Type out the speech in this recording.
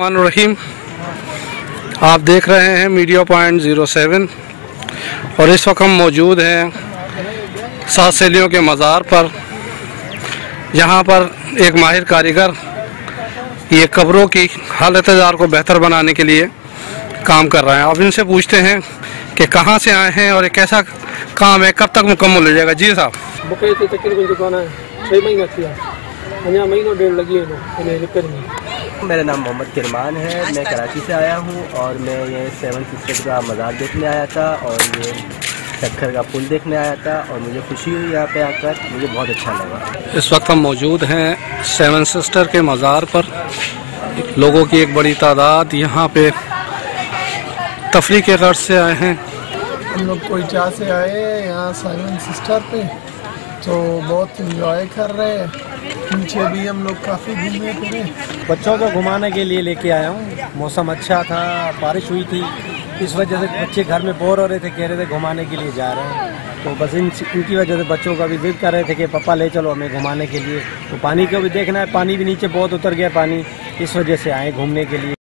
रहीम, आप देख रहे हैं मीडिया पॉइंट 07 और इस वक्त हम मौजूद हैं 7 सैलियों के मज़ार पर। यहाँ पर एक माहिर कारीगर ये कब्रों की हालत जार को बेहतर बनाने के लिए काम कर रहे हैं। अब इनसे पूछते हैं कि कहाँ से आए हैं और ये कैसा काम है, कब तक मुकम्मल हो जाएगा। जी साहब, मेरा नाम मोहम्मद किरमान है, मैं कराची से आया हूँ और मैं ये 7 सिस्टर्स का मज़ार देखने आया था और ये शक्कर का पुल देखने आया था और मुझे खुशी हुई यहाँ पे आकर, मुझे बहुत अच्छा लगा। इस वक्त हम मौजूद हैं 7 सिस्टर के मज़ार पर। लोगों की एक बड़ी तादाद यहाँ पे तफरीह के गर्ज से आए हैं। हम लोग कोयटा से आए हैं यहाँ 7 सिस्टर पे, तो बहुत इंजॉय कर रहे हैं। पीछे भी हम लोग काफ़ी घूमे फिरे। बच्चों को घुमाने के लिए लेके आया हूँ। मौसम अच्छा था, बारिश हुई थी, इस वजह से बच्चे घर में बोर हो रहे थे, कह रहे थे घुमाने के लिए जा रहे हैं। तो बस इनकी वजह से बच्चों का भी जिद कर रहे थे कि पापा ले चलो हमें घुमाने के लिए। तो पानी को भी देखना है, पानी भी नीचे बहुत उतर गया पानी, इस वजह से आए घूमने के लिए।